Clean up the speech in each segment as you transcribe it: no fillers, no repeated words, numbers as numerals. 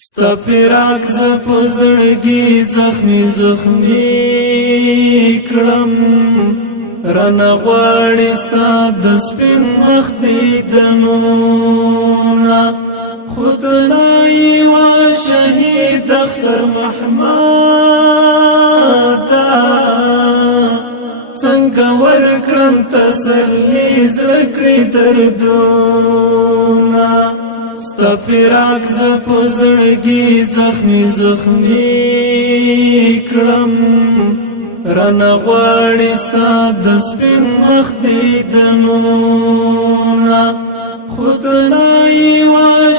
ستا فراق ز پزړګي زخمي زخمي کړم رانه غواړي ستا د سپین مخدي دنونه خدای و شهید اختر محمد څنګه ورکړم تسلي زړه کړې دردونه ستا فراق ز پزړګي زخمي زخمي کړم رانه غواړي ستا د سپین مخدي دنونه خدای و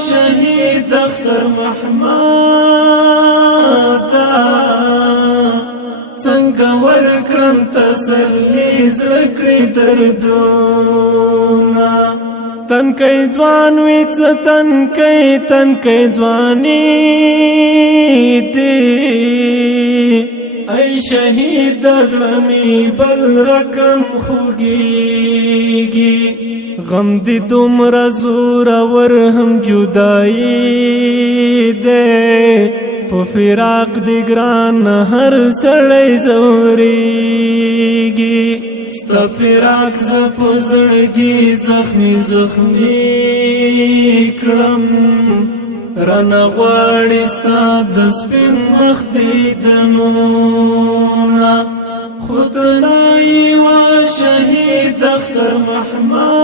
شهید اختر محمد څنګه ورکړم تسلي زړه کړې دردونه تنکي ځوان وي څه تنکي ځواني دي ای شهید زلمي بل رقم خوږيږي غم دي دومره زور ور هم جدايي دي په فراق دي ګران هر سړی زوريږي ستا فراق ز پزړګي زخمي زخمي کړم رانه غواړي ستا د سپین مخدي دنونه خدای و شهید اختر محمد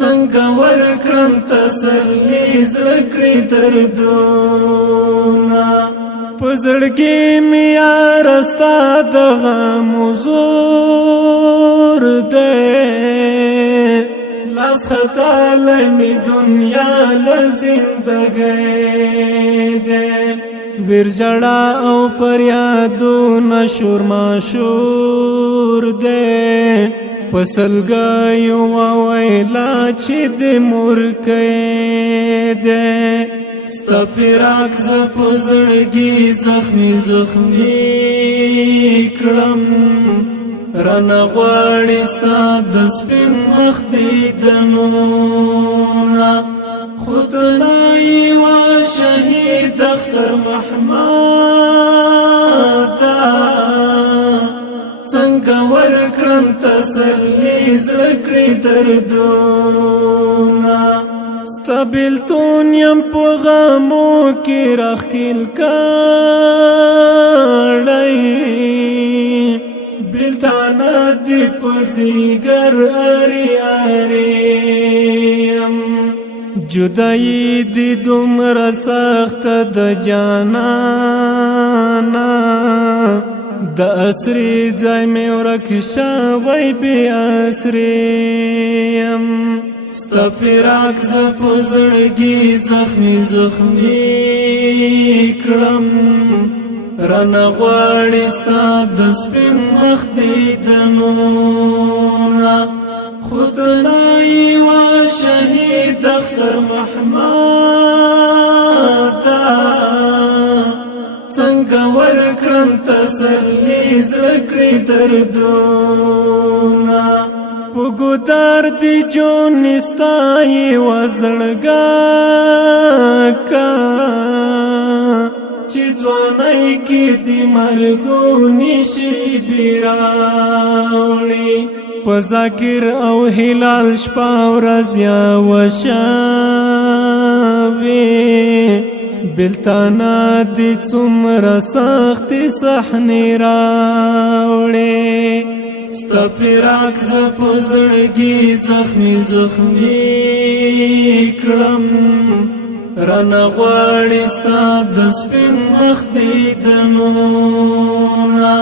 څنګه ورکړم تسلي زړه کړې دردونه پزړګي مې یار ستا د غم زور دی لاس خطاله می دنیا لزندګۍ دی ورجړه او پریادونه شور ماشور دی پسلګیو ویلا چې د مورکې دی ستا فراق ز پزړګي زخمي زخمي کړم رانه غواړي ستا د سپین مخدي دنونه خدای و شهید اختر محمد څنګه ورکړم تسلي زړه کړې دردونه ستا بیلتون یم په غمو کې راښکل کړی بیلتانه دی په ځیګر اري اري جدائی دی دومره سخت د جانانا د اسری ځای مې ورک شوی بې اسریم ستا فراق ز پزړګي زخمي زخمي کړم رانه غواړي ستا د سپین مخدي دنونه خدای و شهید اختر محمد څنګه ورکړم تسلي زړه کړې دردونه په ګودر دی جون ستای وزړګا کا چې ځواني کې دی مرګو نشي بیراوړي په ذکر او هلال شپه ورځ یا وشاوي بلتانا دي څومره سخت صحنې راوړي ستا فراق ز پزړګي زخمي زخمي کړم رانه غواړي ستا د سپین مخدي دنونه